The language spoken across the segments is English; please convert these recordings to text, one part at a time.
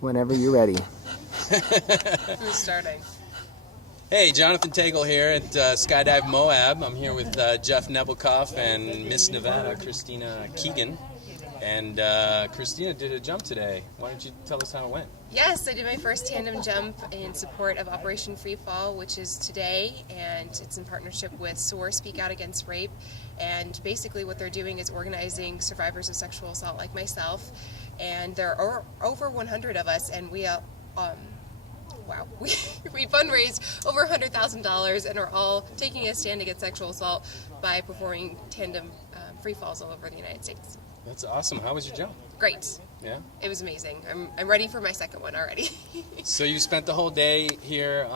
Whenever you're ready. Who's starting? Hey, Jonathan Tagle here at Skydive Moab. I'm here with Jeff Nebelkoff and Miss Nevada, Christina Keegan. And Christina did a jump today. Why don't you tell us how it went? Yes, I did my first tandem jump in support of Operation Freefall, which is today, and it's in partnership with SOAR, Speak Out Against Rape. And basically what they're doing is organizing survivors of sexual assault like myself. And there are over 100 of us, and we fundraised over $100,000 and are all taking a stand against sexual assault by performing tandem free falls all over the United States. That's awesome. How was your jump? Great. Yeah? It was amazing. I'm ready for my second one already. So you spent the whole day here.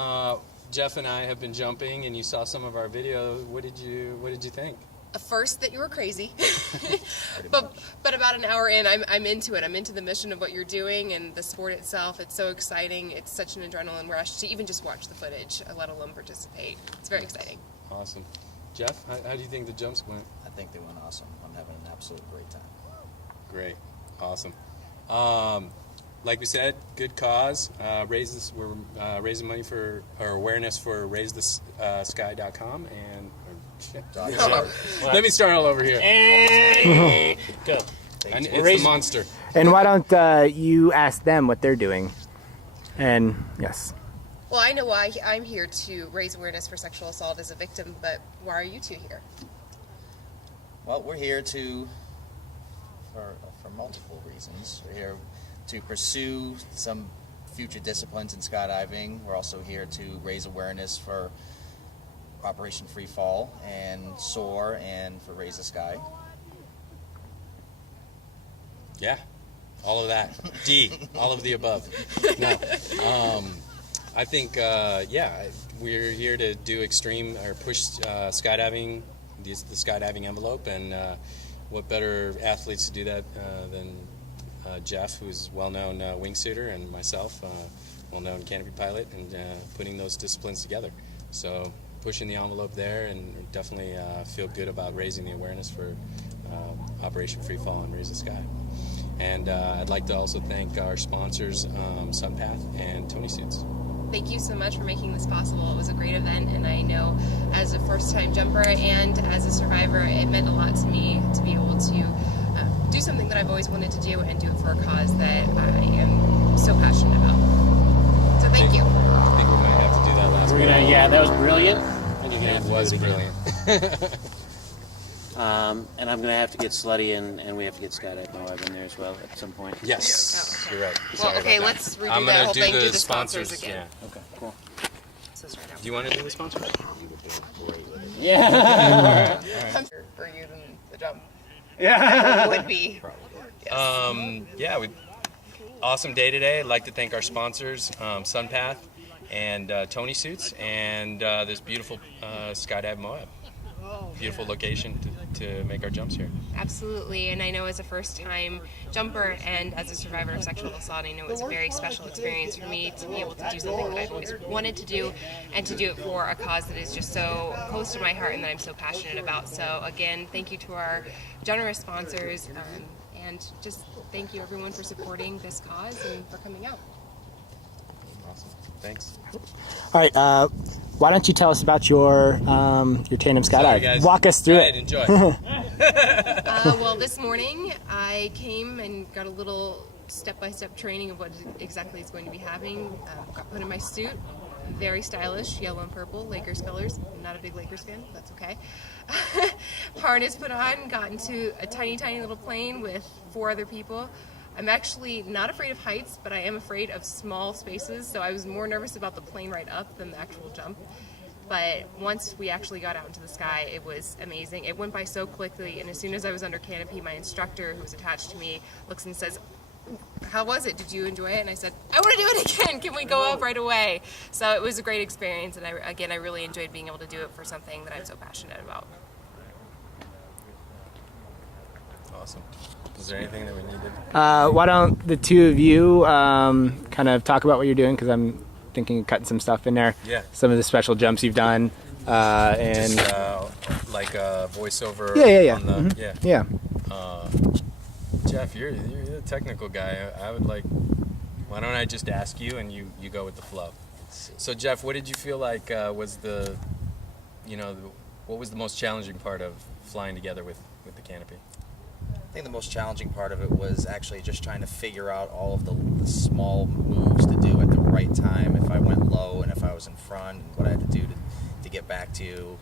Jeff and I have been jumping, and you saw some of our video. What did you think? First, that you were crazy, but about an hour in, I'm into it. I'm into the mission of what you're doing and the sport itself. It's so exciting. It's such an adrenaline rush to even just watch the footage, let alone participate. It's very exciting. Awesome. Jeff, how do you think the jumps went? I think they went awesome. I'm having an absolute great time. Great. Awesome. Like we said, good cause. We're raising money for, or awareness for RaiseTheSky.com and let me start all over here. Good. And it's the monster. And why don't you ask them what they're doing? And yes. Well, I know why I'm here to raise awareness for sexual assault as a victim, but why are you two here? Well, we're here for multiple reasons. We're here to pursue some future disciplines in skydiving. We're also here to raise awareness for Operation Free Fall and SOAR and for Raise the Sky. Yeah, all of that. D, all of the above. No, I think we're here to do extreme or push skydiving, the skydiving envelope, and what better athletes to do that than Jeff, who's a well-known wingsuiter, and myself, well-known canopy pilot, and putting those disciplines together. So pushing the envelope there, and definitely feel good about raising the awareness for Operation Free Fall and Raise the Sky. And I'd like to also thank our sponsors, Sunpath and Tony Suits. Thank you so much for making this possible. It was a great event, and I know as a first-time jumper and as a survivor, it meant a lot to me to be able to do something that I've always wanted to do and do it for a cause that I am so passionate about. So thank you. I think we might have to do that last one. Yeah, that was brilliant. It was brilliant. And I'm going to have to get slutty, and we have to get Skydive Moab in there as well at some point. Yes, you're right. Well, Sorry okay, about that. let's redo I'm that gonna whole do thing. the Do the sponsors again. Yeah. Okay, cool. So start out. Do you want to do the sponsors? Yeah. For you than the jump. Yeah. Would be. Yes. Awesome day today. I'd like to thank our sponsors, Sunpath and Tony Suits, and this beautiful Skydive Moab. Beautiful location to make our jumps here. Absolutely, and I know as a first-time jumper and as a survivor of sexual assault, I know it was a very special experience for me to be able to do something that I've always wanted to do, and to do it for a cause that is just so close to my heart and that I'm so passionate about. So again, thank you to our generous sponsors, and just thank you everyone for supporting this cause and for coming out. Awesome. Thanks. All right. Why don't you tell us about your tandem skydive? Sorry, guys. Walk us through it. Enjoy. Well, this morning I came and got a little step-by-step training of what exactly is going to be happening. Got put in my suit, very stylish, yellow and purple, Lakers colors. I'm not a big Lakers fan, but that's okay. Harness put on, got into a tiny, tiny little plane with 4 other people. I'm actually not afraid of heights, but I am afraid of small spaces, so I was more nervous about the plane right up than the actual jump. But once we actually got out into the sky, it was amazing. It went by so quickly, and as soon as I was under canopy, my instructor, who was attached to me, looks and says, "How was it? Did you enjoy it?" And I said, "I want to do it again. Can we go up right away?" So it was a great experience, and I really enjoyed being able to do it for something that I'm so passionate about. Awesome. Is there anything that we needed? Why don't the two of you kind of talk about what you're doing? Because I'm thinking of cutting some stuff in there. Yeah. Some of the special jumps you've done. And Just, like a voiceover. Yeah. On the, mm-hmm. Yeah. Jeff, you're the technical guy. I would like. Why Why don't I just ask you and you go with the flow? So Jeff, what did you feel like was the, what was the most challenging part of flying together with the canopy? I think the most challenging part of it was actually just trying to figure out all of the small moves to do at the right time. If I went low and if I was in front, and what I had to do to get back to you,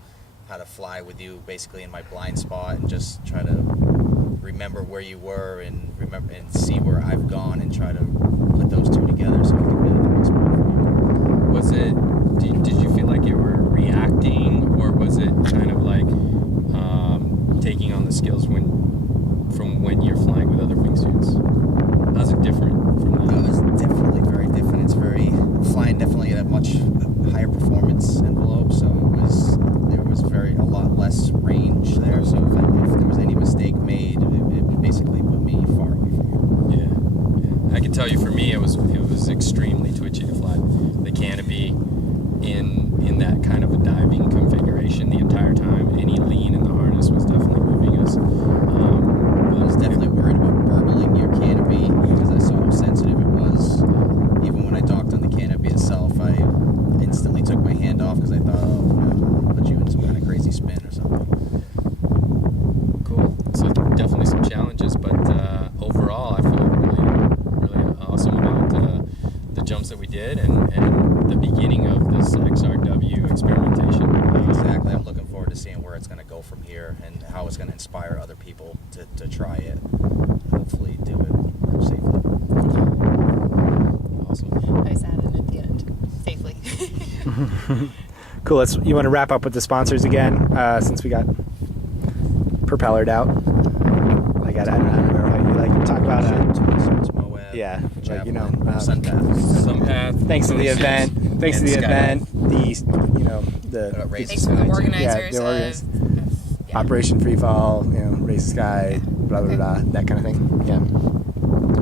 how to fly with you basically in my blind spot, and just try to remember where you were and remember and see where I've gone and try to put those two together so we can get at the right spot for you. Was it? Did you feel like you were reacting, or was it kind of like taking on the skills from when you're flying with other wingsuits? How's it different from that? It was definitely very different. It's very flying definitely at a much higher performance envelope, so there was a lot less range there. So if there was any mistake made, it basically put me far away from you. Yeah. I can tell you, for me, it was extremely twitchy to fly the canopy in that kind of a diving configuration the entire time. Any lean in the harness was definitely moving us. I was definitely worried about burbling your canopy because I saw how sensitive it was. Even when I docked on the canopy itself, I instantly took my hand off because I thought, I'll put you in some kind of crazy spin or something. Cool. So definitely some challenges, but overall, I feel really awesome about the jumps that we did and the beginning of this XRW experimentation. Exactly. I'm looking forward to seeing where it's going to go from here and how it's going to inspire other people to try it. Hopefully do it safely. Awesome. Nice add-in at the end, safely. Cool. You want to wrap up with the sponsors again, since we got propellered out. Like I don't remember how you like to talk about. Moab, Yeah, like, Javelin, Sunpath. Sunpath. Thanks to the Wingsuits, event. Thanks to the and event. Skydiving. The Raise Thanks to the Sky, too. organizers Yeah, Operation Freefall. Raise the Sky. Blah blah blah. That kind of thing. Yeah.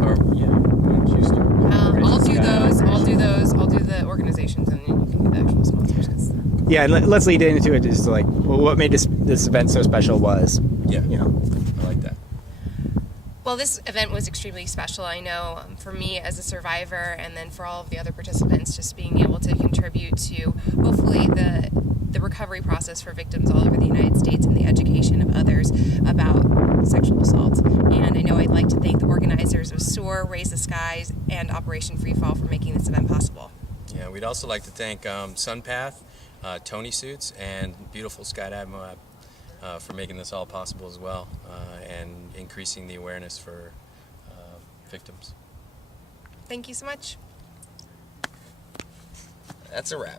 Or why don't you start? I'll do Sky those. I'll operations. do those. I'll do the organizations, and then you can do the actual sponsors. 'Cause Yeah, and let's lead into it. Just like what made this event so special was. Yeah. You know. I like that. Well, this event was extremely special, I know, for me as a survivor, and then for all of the other participants, just being able to contribute to hopefully the recovery process for victims all over the United States and the education of others about sexual assault. And I know I'd like to thank the organizers of SOAR, Raise the Skies, and Operation Freefall for making this event possible. Yeah, we'd also like to thank Sunpath, Tony Suits, and beautiful Skydive Moab for making this all possible as well, and increasing the awareness for victims. Thank you so much. That's a wrap.